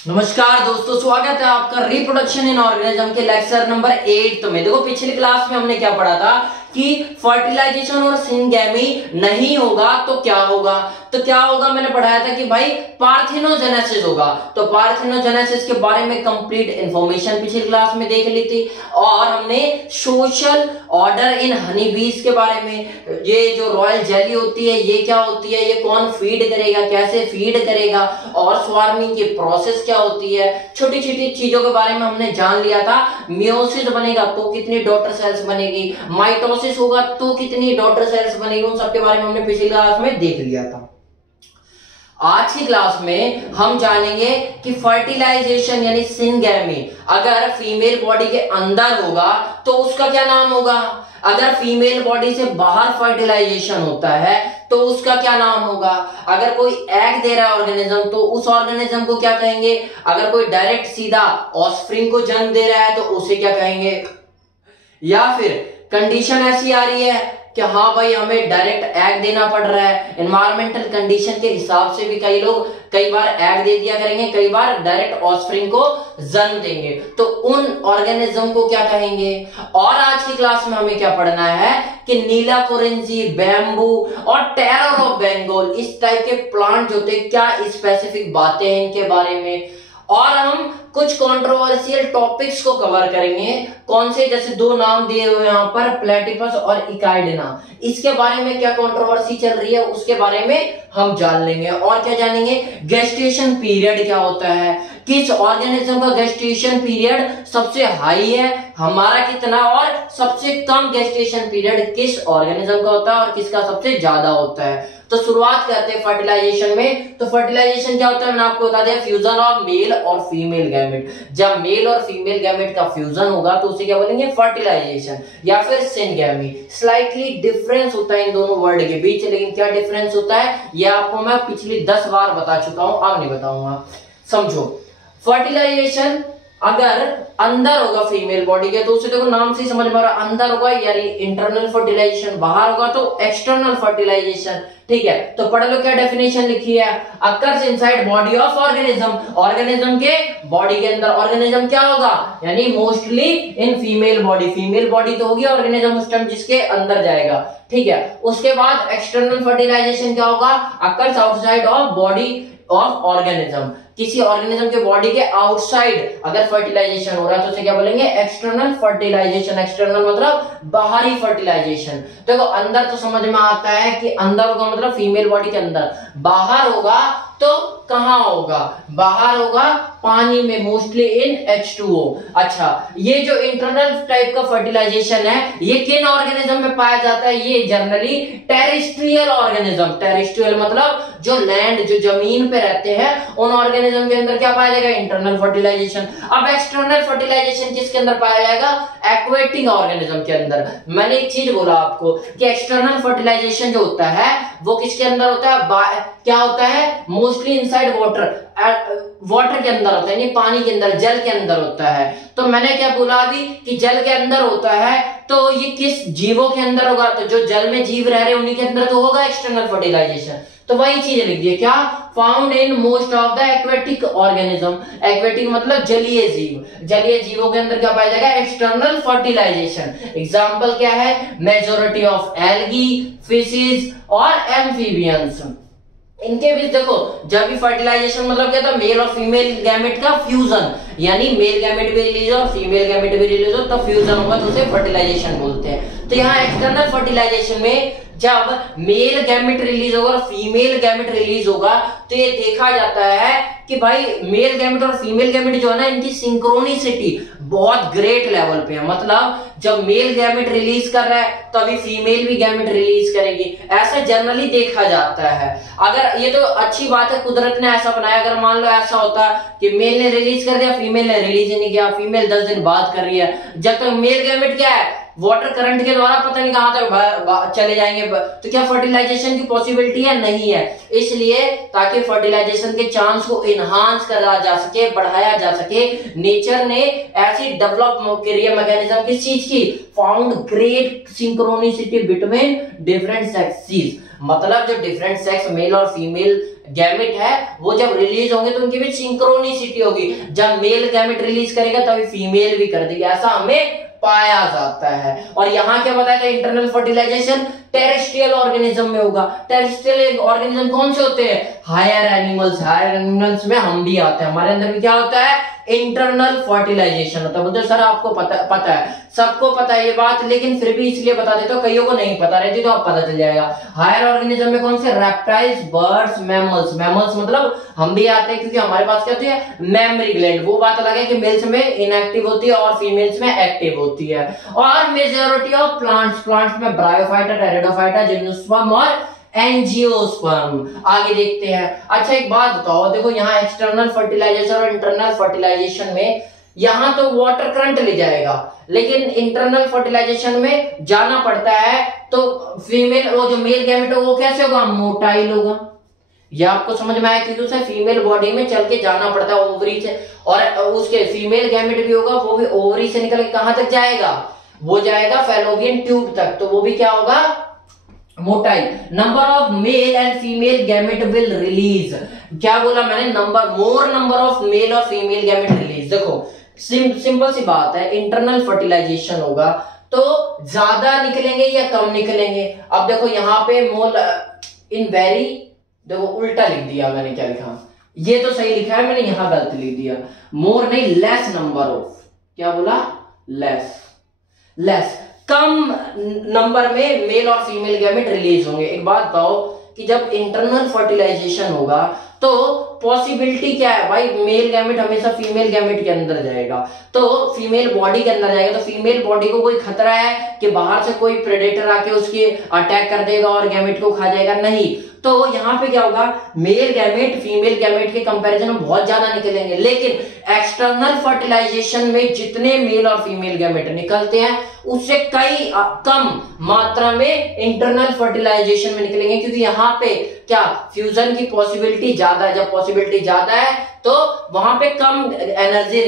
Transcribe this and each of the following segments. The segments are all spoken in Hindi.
नमस्कार दोस्तों, स्वागत है आपका रिप्रोडक्शन इन ऑर्गेनिज्म के लेक्चर नंबर 8 में। देखो पिछली क्लास में हमने क्या पढ़ा था कि फर्टिलाइजेशन और सिंगैमी नहीं होगा तो क्या होगा। मैंने पढ़ाया था कि भाई पार्थिनोजेनेसिस होगा। तो पार्थिनोजेनेसिस के बारे में कंप्लीट इंफॉर्मेशन पिछली क्लास में देख ली थी। और हमने सोशल ऑर्डर इन हनी बीज के बारे में, ये जो रॉयल जेली होती है ये क्या होती है, ये कौन फीड करेगा, कैसे फीड करेगा, और स्वार्मिंग की प्रोसेस क्या होती है, छोटी छोटी चीजों के बारे में हमने जान लिया था। मियोसिस बनेगा तो कितनी डॉटर सेल्स बनेगी, माइटोसिस होगा तो कितनी डॉटर सेल्स बनेगी, उन सब के बारे में हमने पिछली क्लास में देख लिया था। आज की क्लास में हम जानेंगे कि फर्टिलाइजेशन यानी सिंगैमी अगर फीमेल बॉडी के अंदर होगा तो उसका क्या नाम होगा, अगर फीमेल बॉडी से बाहर फर्टिलाइजेशन होता है तो उसका क्या नाम होगा, अगर कोई एग दे रहा है ऑर्गेनिज्म तो उस ऑर्गेनिज्म को क्या कहेंगे, अगर कोई डायरेक्ट सीधा ऑफस्प्रिंग को जन्म दे रहा है तो उसे क्या कहेंगे, या फिर कंडीशन ऐसी आ रही है कि हाँ भाई हमें डायरेक्ट एग देना पड़ रहा है, एनवायरमेंटल कंडीशन के हिसाब से भी कई लोग कई बार एग दे दिया करेंगे, कई बार डायरेक्ट ऑफस्प्रिंग को जन्म देंगे, तो उन ऑर्गेनिज्म को क्या कहेंगे। और आज की क्लास में हमें क्या पढ़ना है कि नीला कोरिंजी, बैम्बू और टेरर ऑफ बंगाल, इस टाइप के प्लांट जो थे क्या स्पेसिफिक बातें हैं इनके बारे में। और हम कुछ कंट्रोवर्शियल टॉपिक्स को कवर करेंगे। कौन से, जैसे दो नाम दिए हुए यहाँ पर, प्लेटिपस और इकाइडिना, इसके बारे में क्या कंट्रोवर्सी चल रही है उसके बारे में हम जान लेंगे। और क्या जानेंगे, गेस्टेशन पीरियड क्या होता है, किस ऑर्गेनिज्म का गेस्टेशन पीरियड सबसे हाई है, हमारा कितना, और सबसे कम गेस्टेशन पीरियड किस ऑर्गेनिज्म का होता है और किसका सबसे ज्यादा होता है। तो शुरुआत करते हैं फर्टिलाइजेशन में। तो फर्टिलाइजेशन क्या होता है, मैंने आपको बता दिया, फ्यूजन ऑफ मेल और फीमेल गैमेट। जब मेल और फीमेल गैमेट का फ्यूजन होगा तो उसे क्या बोलेंगे, फर्टिलाइजेशन या फिर सिंगैमी। स्लाइटली डिफरेंस होता है इन दोनों वर्ड के बीच, लेकिन क्या डिफरेंस होता है यह आपको मैं पिछली 10 बार बता चुका हूं, अब नहीं बताऊंगा। समझो, फर्टिलाइजेशन अगर अंदर होगा फीमेल बॉडी के तो उसे देखो नाम से ही समझ में आ रहा है, अंदर होगा यानी इंटरनल फर्टिलाइजेशन, बाहर होगा तो एक्सटर्नल फर्टिलाइजेशन। ठीक है, तो पढ़ लो क्या डेफिनेशन लिखी है, occurs inside body of organism, organism के बॉडी के अंदर। ऑर्गेनिज्म क्या होगा, यानी mostly in female body, female body तो होगी ऑर्गेनिज्म उस टाइम जिसके अंदर जाएगा। ठीक है, उसके बाद एक्सटर्नल फर्टिलाइजेशन क्या होगा, occurs outside of body of organism, किसी ऑर्गेनिज्म के बॉडी के आउटसाइड अगर फर्टिलाइजेशन हो रहा है तो उसे क्या बोलेंगे, एक्सटर्नल फर्टिलाइजेशन। एक्सटर्नल मतलब बाहरी फर्टिलाइजेशन। देखो अंदर तो समझ में आता है कि अंदर होगा मतलब फीमेल बॉडी के अंदर, बाहर होगा तो कहां होगा, बाहर होगा पानी में, मोस्टली इन H2O। अच्छा, ये जो इंटरनल टाइप का फर्टिलाइजेशन है ये किन ऑर्गेनिज्म में पाया जाता है, ये जनरली टेरेस्ट्रियल ऑर्गेनिज्म, टेरेस्ट्रियल मतलब जो लैंड, जो जमीन पे रहते हैं उन ऑर्गेनिज्म के अंदर क्या पाया जाएगा, इंटरनल फर्टिलाइजेशन। अब एक्सटर्नल फर्टिलाइजेशन किसके अंदर पाया जाएगा, एक्वेटिक ऑर्गेनिज्म के अंदर। मैंने एक चीज बोला आपको कि एक्सटर्नल फर्टिलाइजेशन जो होता है वो किसके अंदर होता है, क्या होता है, मोस्टली इनसाइड वाटर, वाटर के अंदर होता है, यानी पानी के अंदर, जल के अंदर होता है। तो मैंने क्या बोला अभी कि जल के अंदर होता है तो ये किस जीवों के अंदर होगा, तो जो जल में जीव रह रहे हैं उन्हीं के अंदर तो होगा एक्सटर्नल फर्टिलाइजेशन। तो वही चीज लिख दिए, क्या, found in most of the aquatic organism. Aquatic मतलब जलीय जीव, जलीय जीवों के अंदर क्या पाया जाएगा, एक्सटर्नल फर्टिलाइजेशन। एग्जांपल क्या है, मेजॉरिटी ऑफ एल्गी, फिशेस और एम्फीबियंस। इनके बीच देखो जब भी फर्टिलाइजेशन मतलब क्या था, मेल और फीमेल गैमेट का फ्यूजन, यानी मेल गैमेट भी रिलीज हो और फीमेल गैमेट भी रिलीज हो तब फ्यूजन होगा तो उसे फर्टिलाइजेशन बोलते हैं। तो यहाँ एक्सटर्नल फर्टिलाइजेशन में जब मेल गैमेट रिलीज होगा और फीमेल गैमेट रिलीज होगा तो ये देखा जाता है कि भाई मेल गैमेट और फीमेल गैमेट जो है ना, इनकी सिंक्रोनिसिटी बहुत ग्रेट लेवल पे है। मतलब जब मेल गैमेट रिलीज कर रहा है तभी फीमेल भी गैमेट रिलीज करेगी, ऐसा जनरली देखा जाता है। अगर ये तो अच्छी बात है, कुदरत ने ऐसा बनाया। अगर मान लो ऐसा होता कि मेल ने रिलीज कर दिया, फीमेल ने रिलीज नहीं किया, फीमेल 10 दिन बाद कर रही है, जब तक मेल गैमेट क्या है, वाटर करंट के द्वारा पता नहीं कहां तक चले जाएंगे, तो क्या फर्टिलाइजेशन की पॉसिबिलिटी है, नहीं है। इसलिए ताकि फर्टिलाइजेशन के चांस को इनहांस करा जा सके, बढ़ाया जा सके, नेचर ने ऐसी डेवलप करिए मैकेनिज्म किस चीज की, found great synchronicity between different sexes. मतलब जो डिफरेंट सेक्स मेल और फीमेल गैमेट है वो जब रिलीज होंगे तो उनकी भी सिंक्रोनिसिटी होगी, जब मेल गैमेट रिलीज करेगा तभी फीमेल भी कर देगी, ऐसा हमें पाया जाता है। और यहाँ क्या बताया था, इंटरनल फर्टिलाइजेशन टेरेस्ट्रियल ऑर्गेनिज्म में होगा। टेरेस्ट्रियल ऑर्गेनिज्म कौन से होते हैं, हायर एनिमल्स। हायर एनिमल्स में हम भी आते हैं, हमारे अंदर भी क्या होता है, इंटरनल फर्टिलाइजेशन होता है। बोलते सर आपको पता है, सबको पता है ये बात, लेकिन फिर भी इसलिए बता देता हूं, कईयों को नहीं पता रहती तो आप पता चल जाएगा। हायर ऑर्गेनिज्म में कौन से, रेप्टाइल्स, बर्ड्स, मैमल्स। मैमल्स मतलब हम भी आते हैं क्योंकि हमारे पास क्या होती है, मेमरी ग्लैंड। वो बात अलग है कि मेल्स में इनएक्टिव होती है और फीमेल्स में एक्टिव होती है। और मेजॉरिटी ऑफ प्लांट्स में ब्रायोफाइटा, टेरिडोफाइटा, जिम्नोस्पर्म और एंजियोस्पर्म। आगे देखते हैं। अच्छा एक बात बताओ, देखो यहाँ एक्सटर्नल फर्टिलाइजेशन और इंटरनल फर्टिलाइजेशन में यहां तो वाटर करंट ले जाएगा, लेकिन इंटरनल फर्टिलाइजेशन में जाना पड़ता है तो फीमेल, वो जो मेल गैमेट है वो कैसे होगा, मोटाइल होगा। ये आपको समझ में आया, क्योंकि उसे फीमेल बॉडी में चल के जाना पड़ता है ओवरी से, और उसके फीमेल गैमेट भी होगा, वो भी ओवरी से निकल के कहां तक जाएगा, वो जाएगा फैलोपियन ट्यूब तक, तो वो भी क्या होगा, motile. Number of male and female gamete will release. क्या बोला मैंने, मोर नंबर ऑफ मेल और फीमेल गैमेट रिलीज। देखो सिंपल सी बात है, इंटरनल फर्टिलाइजेशन होगा तो ज्यादा निकलेंगे या कम निकलेंगे। अब देखो यहाँ पे मोल इन वेरी, देखो उल्टा लिख दिया मैंने, क्या लिखा, ये तो सही लिखा है मैंने, यहां गलत लिख दिया, मोर नहीं, लेस नंबर ऑफ, क्या बोला, लेस, कम नंबर में मेल और फीमेल गैमेट रिलीज होंगे। एक बात बताओ कि जब इंटरनल फर्टिलाइजेशन होगा तो पॉसिबिलिटी क्या है भाई, मेल गैमेट हमेशा फीमेल गैमेट के अंदर जाएगा, तो फीमेल बॉडी के अंदर जाएगा, तो फीमेल बॉडी को कोई खतरा है कि बाहर से कोई प्रेडेटर आके उसके अटैक कर देगा और गैमेट को खा जाएगा, नहीं। तो यहाँ पे क्या होगा, मेल गैमेट फीमेल गैमेट के कंपैरिजन में बहुत ज्यादा निकलेंगे, लेकिन एक्सटर्नल फर्टिलाइजेशन में जितने मेल और फीमेल गैमेट निकलते हैं उससे कई कम मात्रा में इंटरनल फर्टिलाइजेशन में निकलेंगे, क्योंकि यहाँ पे क्या फ्यूजन की पॉसिबिलिटी ज्यादा है। जब पॉसिबिलिटी ज्यादा है तो वहां पे कम एनर्जी,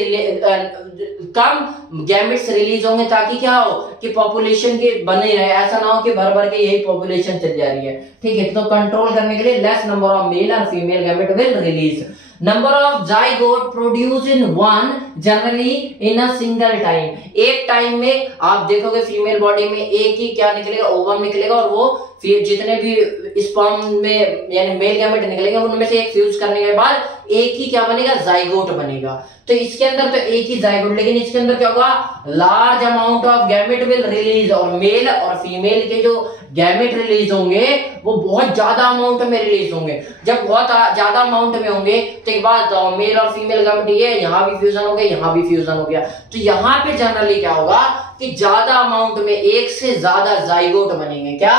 कम गैमेट्स रिलीज होंगे, ताकि क्या हो कि पॉपुलेशन के बने रहे, ऐसा ना हो कि भर भर के यही पॉपुलेशन चल जा रही है, ठीक है। तो कंट्रोल करने के लिए less number of male and female gamete will release. Number of zygote produce in one generally in a single time. एक टाइम में आप देखोगे फीमेल बॉडी में एक ही क्या निकलेगा, ओवम निकलेगा, और वो जितने भी स्पर्म में यानी मेल गैमेट निकलेंगे उनमें से एक फ्यूज करने के बाद एक ही क्या बनेगा, जाइगोट बनेगा। तो इसके अंदर तो एक ही जाइगोट, लेकिन इसके अंदर क्या होगा, large amount of gamete will release, और मेल और फीमेल के जो गैमेट रिलीज होंगे वो बहुत ज्यादा अमाउंट में रिलीज होंगे। जब बहुत ज्यादा अमाउंट में होंगे तो एक बात बताओ, मेल और फीमेल गैमेट ये यहाँ भी फ्यूजन हो गया, यहाँ भी फ्यूजन हो गया, तो यहाँ पे जनरली क्या होगा कि ज्यादा अमाउंट में एक से ज्यादा जाइगोट बनेंगे। क्या,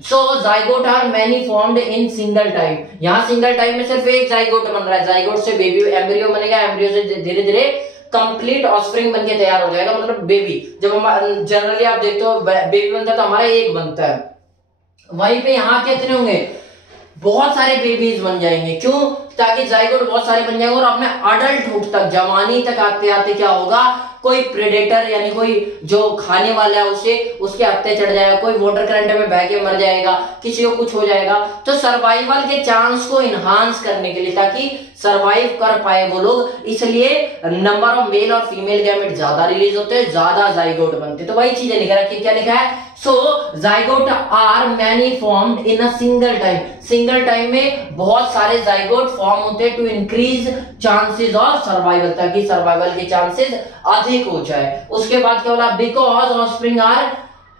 so zygote are many formed in single time. यहाँ सिंगल टाइम में सिर्फ एक जाइगोट बन रहा है, जाइगोट से बेबी एम्ब्रियो बनेगा, एम्ब्रियो से धीरे धीरे कंप्लीट ऑफस्प्रिंग बनके तैयार हो जाएगा, मतलब बेबी। जब हम जनरली आप देखते हो बेबी बनता है तो हमारा एक बनता है, वहीं पे यहाँ कितने होंगे, बहुत सारे बेबीज बन जाएंगे। क्यों, ताकि जाइगोट बहुत सारे बन जाएंगे और अपने अडल्टहुड तक, जवानी तक आते आते क्या होगा, कोई प्रेडेटर यानी कोई जो खाने वाला है उसे उसके हत्थे चढ़ जाएगा, कोई वाटर करंट में बह के मर जाएगा, किसी को कुछ हो जाएगा। तो सर्वाइवल के चांस को इनहांस करने के लिए, ताकि सर्वाइव कर पाए वो लोग, इसलिए नंबर ऑफ मेल और फीमेल गैमेट ज्यादा रिलीज होते हैं, ज्यादा जाइगोट बनते। तो वही चीजें लिखा है, क्या लिखा है, so zygote are many formed in a single time. Single time में बहुत सारे जाइगोट फॉर्म होते हैं to increase chances of survival, ताकि सर्वाइवल के चांसेस अधिक हो जाए। उसके बाद क्या बोला, because offspring are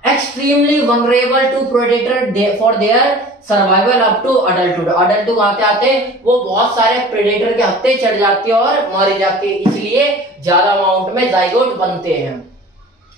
extremely vulnerable to predator for their survival up to adulthood. Adulthood आते आते वो बहुत सारे प्रेडेटर के हत्थे चढ़ जाते हैं और मर जाते हैं, इसलिए ज्यादा अमाउंट में जाइगोट बनते हैं।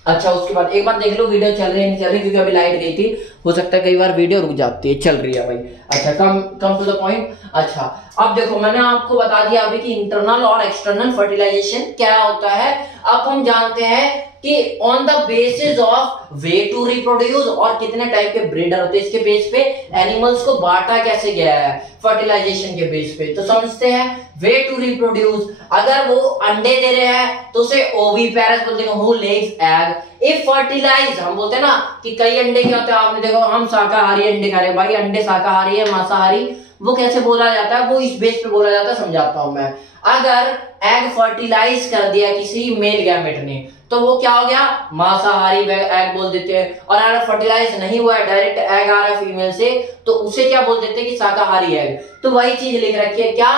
अच्छा उसके बाद एक बार देख लो वीडियो चल रही है नहीं चल रही, क्योंकि अभी लाइट गई थी, हो सकता है कई बार वीडियो रुक जाती है, चल रही है भाई। अच्छा कम टू द पॉइंट। अच्छा अब देखो मैंने आपको बता दिया अभी कि इंटरनल और एक्सटर्नल फर्टिलाइजेशन क्या होता है। अब हम जानते हैं कि on the basis of way to reproduce, और कितने टाइप के ब्रीडर होते हैं, इसके बेस पे एनिमल्स को बांटा कैसे गया है फर्टिलाइजेशन के बेस पे। तो समझते हैं वे टू रिप्रोड्यूस, अगर वो अंडे दे रहे हैं तो उसे ओविपेरस बोलते हैं, who lays egg. If fertilize, हम बोलते हैं ना कि कई अंडे क्या होते हैं, आपने देखो हम शाकाहारी अंडे खा रहे हैं, भाई अंडे शाकाहारी है मांसाहारी, वो कैसे बोला जाता है, वो इस बेस पे बोला जाता है, समझाता हूं मैं। अगर एग फर्टिलाइज कर दिया किसी मेल गैमेट ने तो वो क्या हो गया, मांसाहारी एग बोल देते हैं। और अगर फर्टिलाइज नहीं हुआ है, डायरेक्ट एग आ रहा है फीमेल से, तो उसे क्या बोल देते हैं कि शाकाहारी एग। तो वही चीज लिख रखी है क्या,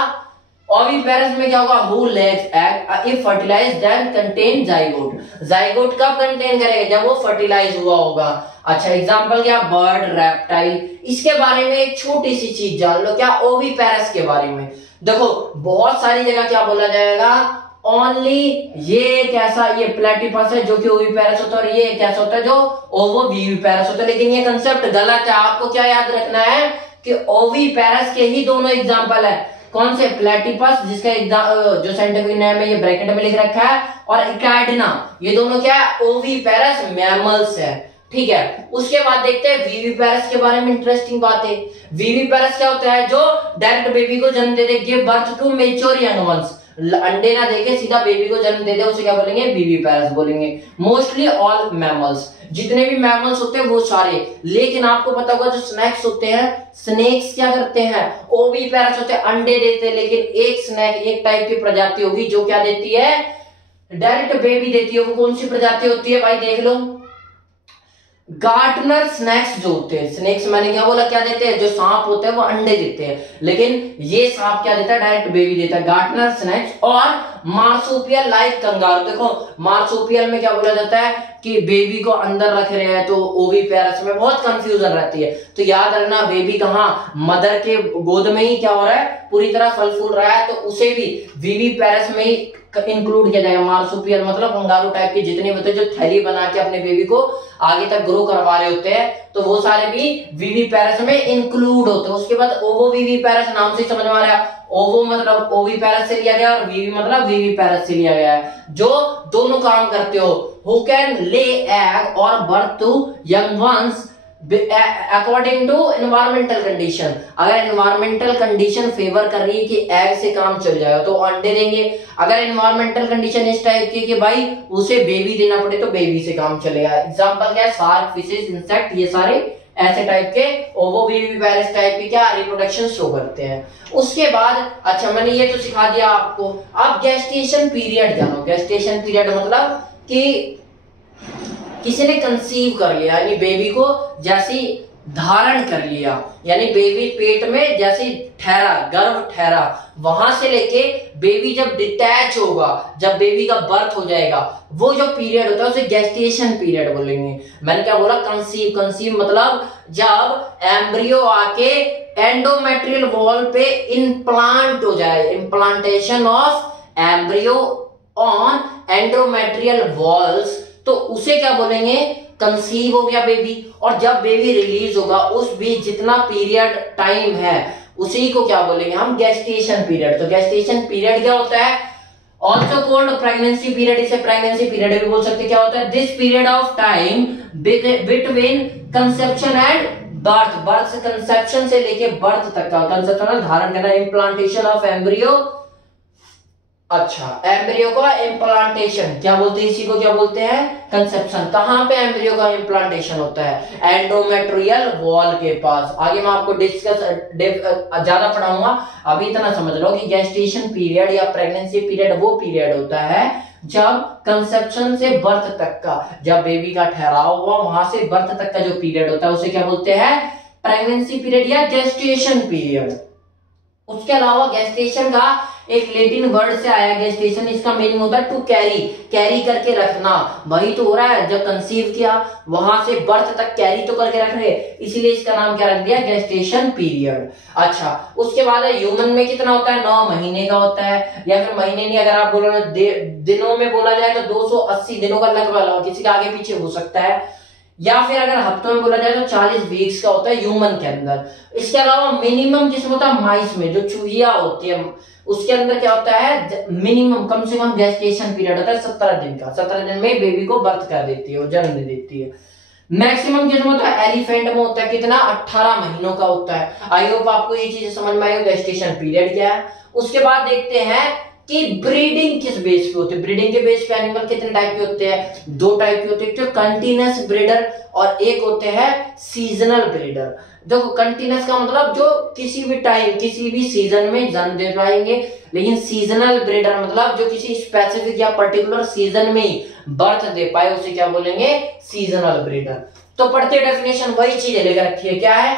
ओविपेरस में क्या होगा, who lays egg if fertilized then contain zygote. Zygote कब कंटेन करेगा, जब वो फर्टिलाइज हुआ होगा। अच्छा एग्जांपल क्या, बर्ड, रेप्टाइल। इसके बारे में एक छोटी सी चीज जान लो, क्या, ओविपेरस के बारे में। देखो बहुत सारी जगह क्या बोला जाएगा, ओनली ये एक ऐसा, ये प्लेटिपस है जो कि ओविपेरस होता है, और ये एक ऐसा होता है जो ओवोविविपेरस होता है। लेकिन ये कंसेप्ट गलत है। आपको क्या याद रखना है कि ओविपेरस के ही दोनों एग्जांपल है। कौन से, प्लेटिपस जिसका जो साइंटिफिक नेम है ये ब्रैकेट में लिख रखा है, और इकाइडना, ये दोनों क्या है, ओविपेरस मैमल्स है। ठीक है, उसके बाद देखते हैं विविपेरस के बारे में। इंटरेस्टिंग बात है, विविपेरस क्या होता है, जो डायरेक्ट बेबी को जन्म दे दे, give birth to mature young ones, अंडे ना देके सीधा बेबी को जन्म दे दे, उसे क्या बोलेंगे, विविपेरस बोलेंगे। मोस्टली ऑल मैमल्स, जितने भी मैमल्स होते हैं वो सारे। लेकिन आपको पता होगा जो स्नेक्स होते हैं, स्नेक्स क्या करते हैं, ओविपेरस होते हैं, अंडे देते हैं। लेकिन एक स्नेक, एक टाइप की प्रजाति होगी जो क्या देती है, डायरेक्ट बेबी देती है। वो कौन सी प्रजाति होती है भाई, देख लो, गार्टनर स्नेक्स जो होते हैं। स्नेक्स मैंने क्या बोला, क्या देते हैं, जो सांप होते हैं वो अंडे देते हैं, लेकिन ये सांप क्या देता है, डायरेक्ट बेबी देता है। गार्टनर स्नेक्स और मार्सुपियल लाइक कंगारू। देखो मार्सुपियल में क्या बोला जाता है कि बेबी को अंदर रख रहे हैं, तो ओविपेरस में बहुत कंफ्यूजन रहती है। तो याद रखना, बेबी कहाँ, मदर के गोद में ही क्या हो रहा है, पूरी तरह फल फूल रहा है, तो उसे भी विविपेरस में ही इंक्लूड किया जाएगा। मार्सुपियल मतलब कंगारू टाइप के जितने होते हैं जो थैली बना के अपने बेबी को आगे तक ग्रो करवा रहे होते हैं, तो वो सारे भी विविपेरस में इंक्लूड होते हैं। उसके बाद ओवोविविपेरस, नाम से समझ में आ रहा है, ओवो मतलब ओविपेरस से लिया गया और विवी मतलब विविपेरस से लिया गया है, जो दोनों काम करते हो। हु कैन ले एग और birth to young ones according to environmental condition. अगर एनवायरमेंटल कंडीशन फेवर कर रही है कि एग से काम चल जाएगा तो अंडे देंगे। अगर एनवायरमेंटल कंडीशन इस टाइप की कि भाई उसे बेबी देना पड़े तो बेबी से काम चलेगा। एग्जांपल क्या है, शार्क, फिशेस, इंसेक्ट, ये सारे ऐसे टाइप के ओवोविविपेरस टाइप की क्या रिप्रोडक्शन शो करते हैं। उसके बाद अच्छा मैंने ये तो सिखा दिया आपको। अब गेस्टेशन पीरियड जानो। गेस्टेशन पीरियड मतलब कि किसी ने कंसीव कर लिया, यानी बेबी को जैसी धारण कर लिया, यानी बेबी पेट में जैसे ठहरा, गर्भ ठहरा, वहां से लेके बेबी जब डिटैच होगा, जब बेबी का बर्थ हो जाएगा, वो जो पीरियड होता है उसे गेस्टेशन पीरियड बोलेंगे। मैंने क्या बोला, कंसीव। कंसीव मतलब जब एम्ब्रियो आके एंडोमेट्रियल वॉल पे इम्प्लांट हो जाए, implantation of embryo on endometrial walls, तो उसे क्या बोलेंगे, कंसीव हो गया बेबी। और जब बेबी रिलीज होगा उस बीच जितना पीरियड टाइम है उसी को क्या बोलेंगे हम, गेस्टेशन पीरियड। तो गेस्टेशन पीरियड क्या होता है, ऑल्सो कॉल्ड प्रेगनेंसी पीरियड, इसे प्रेगनेंसी पीरियड भी बोल सकते हैं। क्या होता है, this period of time between conception and birth, birth से कंसेप्शन से लेके बर्थ तक का, कंसेप्शन धारण करना, इम्प्लांटेशन ऑफ एम्ब्रियो। अच्छा, एम्ब्रियो का इम्प्लांटेशन क्या बोलते हैं, इसी को क्या बोलते हैं, कंसेप्शन। कहां पे एम्ब्रियो का इम्प्लांटेशन होता है, एंडोमेट्रियल वॉल के पास। आगे मैं आपको डिस्कस ज्यादा पढ़ाऊंगा, अभी इतना समझ लो कि गेस्टेशन पीरियड या प्रेगनेंसी पीरियड वो पीरियड होता है जब कंसेप्शन से बर्थ तक का, जब बेबी का ठहराव हुआ वहां से बर्थ तक का जो पीरियड होता है उसे क्या बोलते हैं, प्रेगनेंसी पीरियड या गेस्टेशन पीरियड। उसके अलावा गेस्टेशन का एक लैटिन वर्ड से आया गेस्टेशन, इसका मीनिंग होता है टू कैरी, कैरी करके रखना। वही तो हो रहा है, जब कंसीव किया वहां से बर्थ तक कैरी तो करके रख रहे, इसीलिए इसका नाम क्या रख दिया, गेस्टेशन पीरियड। अच्छा, उसके बाद ह्यूमन में कितना होता है, 9 महीने का होता है, या फिर महीने नहीं, अगर आप बोलो दिनों में बोला जाए तो 280 दिनों का लगभग, किसी का आगे पीछे हो सकता है, या फिर अगर हफ्तों में बोला जाए तो 40 वीक्स का होता है ह्यूमन के अंदर। इसके अलावा मिनिमम जिसमें होता है माइस में, जो चूहिया होती है उसके अंदर क्या होता है, मिनिमम कम से कम गेस्टेशन पीरियड होता है 17 दिन का। 17 दिन में बेबी को बर्थ कर देती है, जन्म दे देती है। मैक्सिमम जिसमें होता है एलिफेंट में होता है कितना, 18 महीनों का होता है। आई होप आपको ये चीजें समझ में आई हो, गेस्टेशन पीरियड क्या है। उसके बाद देखते हैं कि ब्रीडिंग किस बेस पे होती है। ब्रीडिंग के बेस पे एनिमल कितने टाइप के होते हैं, दो टाइप के होते हैं, एक तो कंटिन्यूअस ब्रीडर और एक होते हैं सीजनल ब्रीडर। देखो कंटिन्यूअस का मतलब जो किसी भी टाइम किसी भी सीजन में जन्म दे पाएंगे, लेकिन सीजनल ब्रीडर मतलब जो किसी स्पेसिफिक या पर्टिकुलर सीजन में ही बर्थ दे पाए उसे क्या बोलेंगे, सीजनल ब्रीडर। तो पढ़ते डेफिनेशन वही चीज लेकर रखी है, क्या है,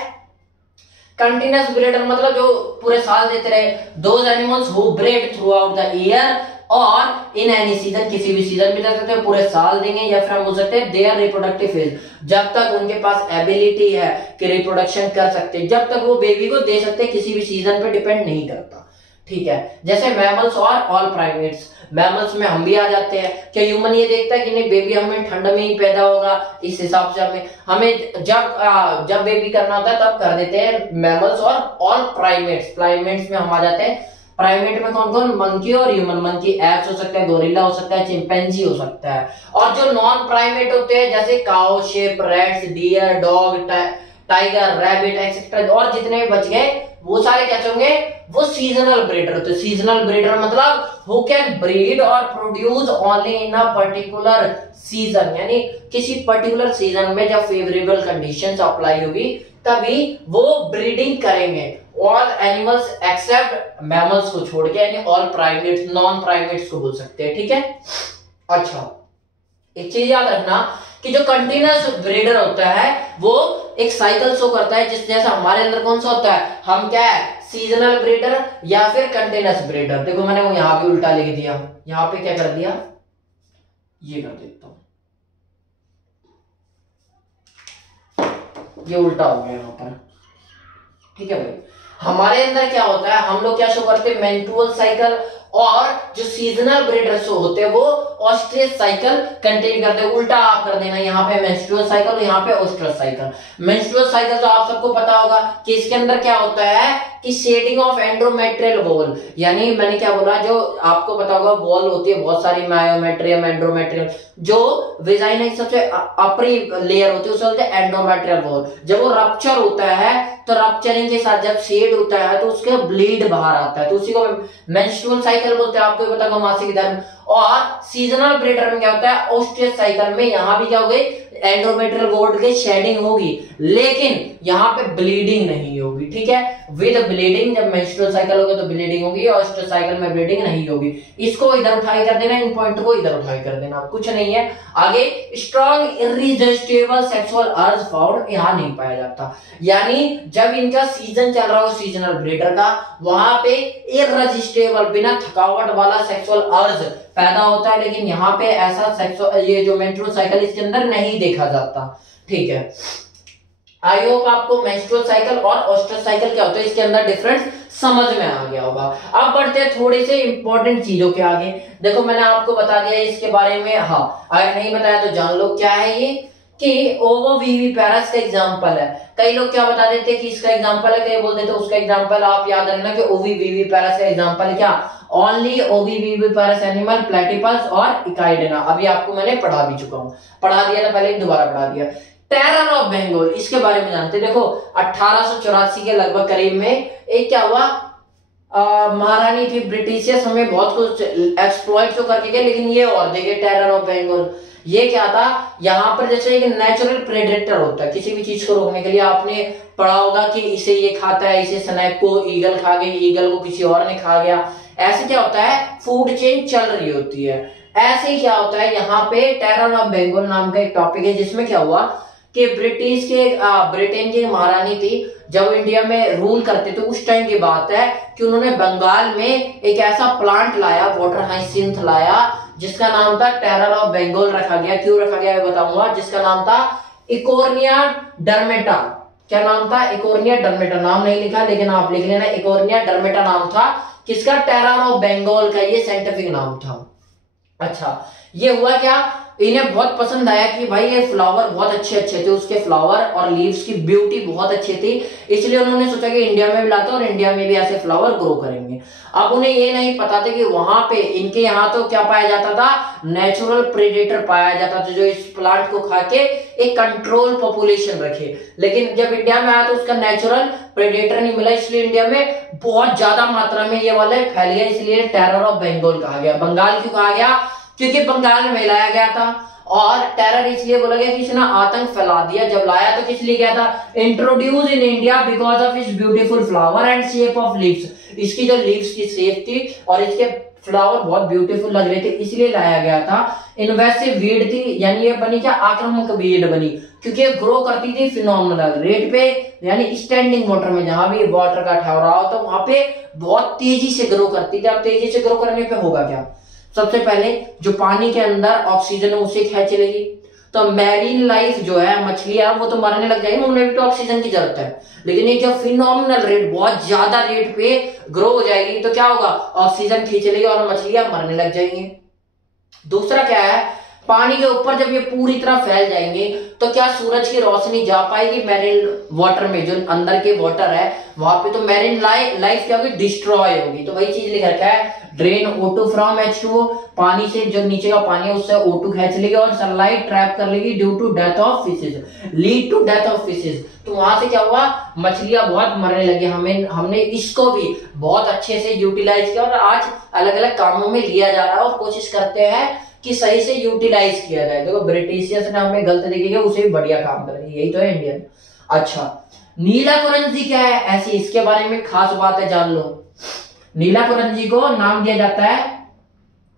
कंटिन्यूअस ब्रीडर मतलब जो पूरे साल देते रहे, those animals who breed through out the year और इन एनी सीजन, किसी भी सीजन में दे सकते हैं, पूरे साल देंगे, या फिर हम बोल सकते हैं देयर रिप्रोडक्टिव फेज, जब तक उनके पास एबिलिटी है कि रिप्रोडक्शन कर सकते हैं, जब तक वो बेबी को दे सकते हैं, किसी भी सीजन पे डिपेंड नहीं करता। ठीक है, जैसे मैमल्स और ऑल प्राइमेट्स, मैमल्स में हम भी आ जाते हैं, क्या ह्यूमन ये देखता है कि नहीं बेबी हमें ठंड में ही पैदा होगा, इस हिसाब से हमें जब बेबी करना होता है तब कर देते हैं। मैमल्स और ऑल प्राइमेट्स में हम आ जाते हैं। प्राइमेट में कौन कौन, मंकी और ह्यूमन, मंकी एप्स हो सकता है, गोरिल्ला हो सकता है, चिंपैंजी हो सकता है। और जो नॉन प्राइमेट होते हैं जैसे cow, sheep, rats, deer, dog, tiger, rabbit etcetera, और जितने भी बच गए वो सारे कैसे होंगे, वो सीजनल ब्रीडर होते हैं। सीजनल ब्रीडर मतलब हु कैन ब्रीड और produce only in a particular season, यानी किसी पर्टिकुलर सीजन में जब फेवरेबल कंडीशंस अप्लाई होगी तभी वो ब्रीडिंग करेंगे। ऑल एनिमल्स एक्सेप्ट मैमल्स को छोड़ के, यानी ऑल प्राइमेट्स, नॉन प्राइमेट्स को बोल सकते हैं। ठीक है, अच्छा एक चीज याद रखना कि जो कंटिन्यूअस ब्रीडर होता है वो एक साइकिल शो करता है, जिस जैसा हमारे अंदर कौन सा होता है, हम क्या है, सीजनल ब्रीडर या फिर कंटिन्यूअस ब्रीडर। देखो मैंने वो यहां भी उल्टा लिख दिया, यहां पे क्या कर दिया, ये कर देता हूं, ये उल्टा हो गया यहां पर। ठीक है भाई, हमारे अंदर क्या होता है, हम लोग क्या शो करते हैं, मेंस्ट्रुअल साइकिल, और जो सीजनल ब्रीडर शो होते हैं वो ऑस्ट्रस साइकिल कंटिन्यू करते हैं। उल्टा आप कर देना, यहाँ पे मेंस्ट्रुअल साइकिल, यहाँ पे ऑस्ट्रस साइकिल। मेंस्ट्रुअल साइकिल तो आप सबको पता होगा कि इसके अंदर क्या होता है कि शेडिंग ऑफ एंडोमेट्रियल वॉल, यानी मैंने क्या बोला, जो आपको पता होगा वॉल होती है बहुत सारी, मायोमेट्रियम, एंडोमेट्रियम, जो वेजाइना की सबसे अपरी लेयर होती है उसे बोलते हैं एंडोमेट्रियल वॉल। जब वो रप्चर होता है तो रप्चरिंग के साथ जब शेड होता है तो उसके ब्लीड बाहर आता है, तो उसी को मेंस्ट्रुअल साइकिल बोलते हैं, आपको भी पता होगा, मासिक धर्म। और सीजनल ब्रीडर में क्या होता है, ऑस्ट्रस साइकिल में यहां भी क्या हो गई, एंडोमेट्रियल वॉल की शेडिंग होगी, लेकिन यहां पे ब्लीडिंग नहीं होगी। ठीक है, विद ब्लीडिंग, जब मेंस्ट्रुअल साइकिल होगा तो ब्लीडिंग होगी, और ऑस्ट्रस साइकिल में ब्लीडिंग नहीं होगी। इसको इधर उठाई कर देना, इन पॉइंट को इधर उठाई कर देना, कुछ नहीं है आगे। स्ट्रॉन्ग इररेजिस्टिबल सेक्सुअल अर्ज फाउंड, यहां नहीं पाया जाता, यानी जब इनका सीजन चल रहा हो सीजनल ब्रीडर का, वहां पे इररेजिस्टिबल, बिना थकावट वाला सेक्सुअल अर्ज पैदा होता है, लेकिन यहाँ पे ऐसा सेक्सुअल, ये जो मेंस्ट्रुअल साइकिल इसके अंदर नहीं देखा जाता। ठीक है, आई होप आपको मेंस्ट्रुअल साइकिल और ऑस्ट्रस साइकिल क्या होता है इसके अंदर डिफरेंस समझ में आ गया होगा। अब बढ़ते हैं थोड़ी से इंपॉर्टेंट चीजों के आगे। देखो मैंने आपको बता दिया इसके बारे में, हाँ अगर नहीं बताया तो जान लो क्या है ये, कि ओविविपैरस का एग्जांपल है। कई लोग क्या बता देते हैं कि इसका एग्जांपल है, कई बोल देते हैं उसका एग्जांपल। आप याद रखना कि ओविविपैरस का एग्जांपल क्या, ओनली ओविविपैरस एनिमल, प्लेटिपस और इकाइडेना। अभी आपको मैंने पढ़ा भी चुका हूं, पढ़ा दिया था पहले, दोबारा पढ़ा दिया। टेरर ऑफ बंगाल, इसके बारे में जानते, देखो 1884 के लगभग करीब में एक क्या हुआ, महारानी थी ब्रिटिशियस, हमें बहुत कुछ एक्सप्लॉइट तो करके गए, लेकिन ये और देखिए टेरर ऑफ बंगाल ये क्या था, यहाँ पर जैसे एक नेचुरल प्रेडेटर होता है किसी भी चीज को रोकने के लिए। आपने पढ़ा होगा कि इसे ये खाता है, इसे स्नैक को ईगल खा गई, ईगल को किसी और ने खा गया, ऐसे क्या होता है, फूड चेन चल रही होती है। ऐसे ही क्या होता है, यहाँ पे टेरर ऑफ बंगाल नाम का एक टॉपिक है, जिसमें क्या हुआ कि ब्रिटेन की महारानी थी, जब इंडिया में रूल करते थे उस टाइम की बात है कि उन्होंने बंगाल में एक ऐसा प्लांट लाया, वाटर हाइसिंथ लाया, जिसका नाम था टेरर ऑफ बंगाल रखा गया। क्यों रखा गया बताऊंगा। जिसका नाम था इकोर्निया डर्मेटा। क्या नाम था, इकोर्निया डर्मेटा। नाम नहीं लिखा लेकिन आप लिख लेना, इकोर्निया डर्मेटा नाम था किसका, टेरर ऑफ बंगाल का, ये साइंटिफिक नाम था। अच्छा ये हुआ क्या, इन्हें बहुत पसंद आया कि भाई ये फ्लावर बहुत अच्छे अच्छे थे, उसके फ्लावर और लीव्स की ब्यूटी बहुत अच्छी थी, इसलिए उन्होंने सोचा कि इंडिया में भी लाते और इंडिया में भी ऐसे फ्लावर ग्रो करेंगे। अब उन्हें ये नहीं पता था कि वहां पे इनके यहाँ तो क्या पाया जाता था, नेचुरल प्रेडेटर पाया जाता था जो इस प्लांट को खा के एक कंट्रोल पॉपुलेशन रखे। लेकिन जब इंडिया में आया तो उसका नेचुरल प्रेडेटर नहीं मिला, इसलिए इंडिया में बहुत ज्यादा मात्रा में ये वाले फैल गया, इसलिए टेरर ऑफ बंगाल कहा गया। बंगाल क्यों कहा गया, क्योंकि बंगाल में लाया गया था। और टेरर इसलिए बोला गया कि इसने आतंक फैला दिया। जब लाया तो किस लिए गया था, introduce in India because of its beautiful flower and shape of leaves. इसकी जो लीव्स की शेप थी और इसके फ्लावर बहुत ब्यूटीफुल लग रहे थे, इसलिए लाया गया था। इन्वेसिव वीड थी, यानी ये बनी क्या, आक्रामक वीड बनी, क्योंकि ये ग्रो करती थी फिनोमिनल रेट पे, यानी स्टैंडिंग वाटर में, जहां भी वाटर का ठहराव होता वहां पे बहुत तेजी से ग्रो करती थी। अब तेजी से ग्रो करने पे होगा क्या, सबसे पहले जो पानी के अंदर ऑक्सीजन है उसे खींच लेगी, तो मैरीन लाइफ जो है, मछलियां वो तो मरने लग जाएगी, उन्हें भी तो ऑक्सीजन की जरूरत है। लेकिन ये जब फिनोमिनल रेट, बहुत ज्यादा रेट पे ग्रो हो जाएगी तो क्या होगा, ऑक्सीजन खींच लेगी और मछलियां मरने लग जाएंगी। दूसरा क्या है, पानी के ऊपर जब ये पूरी तरह फैल जाएंगे तो क्या सूरज की रोशनी जा पाएगी मैरीन वाटर में, जो अंदर के वाटर है वहां पे, तो मैरीन लाइफ क्या होगी, डिस्ट्रॉय होगी। तो वही चीज लिखा रखा है, ड्रेन O2 फ्रॉम H2O, पानी से जो नीचे का पानी है उससे O2 खींच लेगी और सनलाइट ट्रैप कर लेगी, due to death of fishes, lead to death of fishes. तो वहां से क्या हुआ, मछलियां बहुत मरने लगी। हमने इसको भी बहुत अच्छे से यूटिलाइज किया और आज अलग अलग कामों में लिया जा रहा है और कोशिश करते हैं कि सही से यूटिलाइज किया जाए। देखो ब्रिटिशियर्स ने हमें गलत देखिए, उसे भी बढ़िया काम कर रही है, यही तो है इंडियन। अच्छा, नीला कुरंजी क्या है, ऐसी इसके बारे में खास बात है, जान लो। नीला कुरंजी को नाम दिया जाता है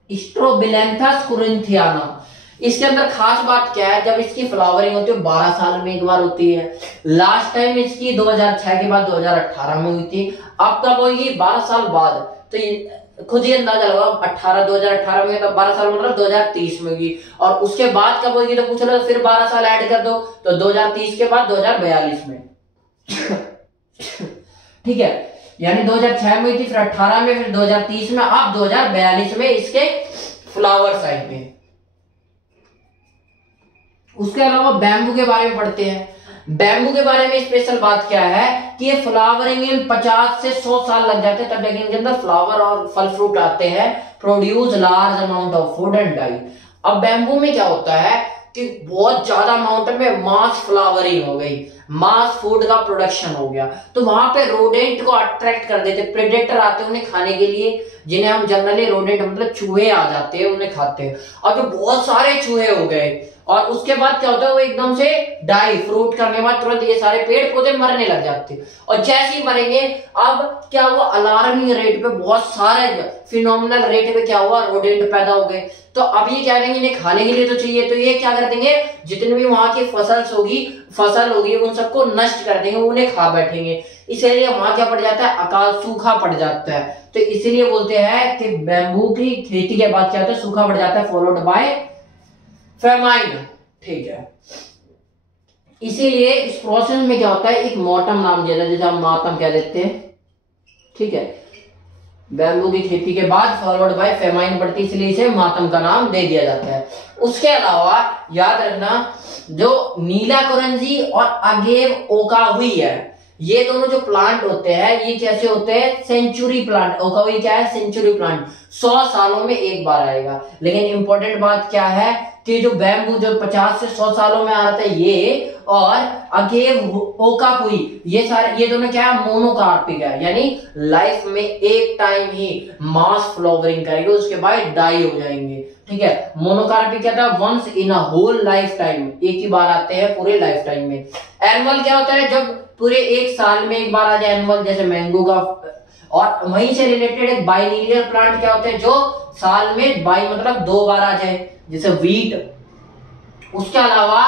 स्ट्रोबिलैंथस कुरिन्थियाना। इसके अंदर खास बात क्या है, जब इसकी फ्लावरिंग होती है 12 साल में एक बार होती है। लास्ट टाइम इसकी 2006 के बाद 2018 में हुई थी। अब कब होगी, 12 साल बाद। तो खुद ही अंदाजा लगाओ, 2018 में, तो 12 साल मतलब 2030 में होगी। और उसके बाद कब होगी तो पूछ लो, फिर 12 साल ऐड कर दो तो 2030 के बाद 2042 में। ठीक है, यानी 2006 में हुई थी, फिर 18 में, फिर 2030 में, अब 2042 में इसके फ्लावर्स आएंगे। उसके अलावा बैम्बू के बारे में पढ़ते हैं। बैम्बू के बारे में स्पेशल बात क्या है कि ये फ्लावरिंग में 50 से 100 साल लग जाते हैं, तब जाके इनके अंदर फ्लावर और फल फ्रूट आते हैं। Produce large amount of food and die. अब बैम्बू में क्या होता है कि बहुत ज्यादा अमाउंट में मास फ्लावरिंग हो गई, मास फूड का प्रोडक्शन हो गया, तो वहां पे रोडेंट को अट्रैक्ट कर देते, प्रेडेटर आते हैं उन्हें खाने के लिए, जिन्हें हम जनरली रोडेंट मतलब चूहे आ जाते हैं, उन्हें खाते हैं। और जो बहुत सारे चूहे हो गए और उसके बाद क्या होता है, वो एकदम से डाई, फ्रूट करने के बाद तुरंत ये सारे पेड़ पौधे मरने लग जाते हैं। और जैसे ही मरेंगे, अब क्या हुआ, अलार्मिंग रेट पे, बहुत सारे फिनोमिनल रेट पे क्या हुआ, रोडेंट पैदा हो गए। तो अब ये क्या करेंगे, इन्हें खाने के लिए तो चाहिए, तो ये क्या कर देंगे, जितनी भी वहां की फसल होगी उन सबको नष्ट कर देंगे, उन्हें खा बैठेंगे। इसीलिए वहां क्या पड़ जाता है, अकाल सूखा पड़ जाता है। तो इसीलिए बोलते हैं कि बैम्बू की खेती के बाद क्या होता है, सूखा पड़ जाता है, फॉलोड बाय फेमाइन। ठीक है, इसीलिए इस प्रोसेस में क्या होता है, एक मॉटम नाम दिया जाता है, जैसे हम मातम कह देते हैं। ठीक है, बैम्बू की खेती के बाद फॉलोड बाय फेमाइन पड़ती, इसलिए इसे मातम का नाम दे दिया जाता है। उसके अलावा याद रखना, जो नीला कुरंजी और अगेव ओका हुई है, ये दोनों जो प्लांट होते हैं ये कैसे होते हैं, सेंचुरी प्लांट। ओका हुई क्या है, सेंचुरी प्लांट, 100 सालों में एक बार आएगा। लेकिन इंपॉर्टेंट बात क्या है कि जो बैम्बू जो 50 से 100 सालों में आ रहा था ये, और अगेव ओकाकुई, ये दोनों क्या है, मोनोकार्पिक है, यानी लाइफ में एक टाइम ही मास फ्लावरिंग करेंगे, उसके बाद डाई हो जाएंगे। ठीक है, मोनोकार्पिक क्या था, once in a whole lifetime, एक ही बार आते हैं पूरे लाइफ टाइम में। एनुअल क्या होता है, जब पूरे एक साल में एक बार आ जाए एनुअल, जैसे मैंगो का। और वहीं से रिलेटेड एक बाइलिनियल प्लांट क्या होते हैं, जो साल में बाई मतलब 2 बार आ जाए, जैसे वीट। उसके अलावा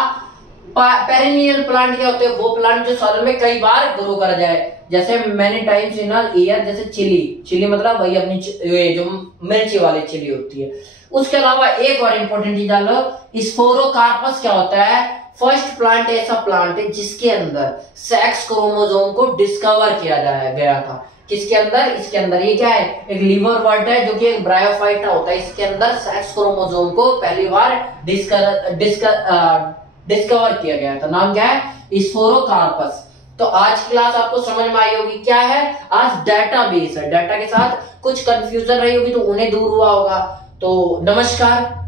पेरिनियल प्लांट क्या होते हैं, वो प्लांट जो साल में कई बार ग्रो कर जाए, जैसे many times in a year, जैसे चिली मतलब वही अपनी जो मिर्ची वाली चिली होती है। उसके अलावा एक और इंपॉर्टेंट चीज जान लो, स्पोरोकार्पस क्या होता है, फर्स्ट प्लांट ऐसा प्लांट है जिसके अंदर सेक्स क्रोमोसोम को डिस्कवर किया गया था। किसके अंदर? इसके अंदर। ये क्या है? एक लिवरवर्ट है जो कि एक ब्रायोफाइटा होता है। इसके अंदर सेक्स क्रोमोसोम को पहली बार डिस्कवर किया गया था। नाम क्या है? स्फोरोकार्पस। तो आज क्लास आपको समझ में आई होगी। क्या है? आज डेटाबेस है। डाटा के साथ कुछ कंफ्यूजन रही होगी तो उन्हें दूर हुआ होगा। तो नमस्कार।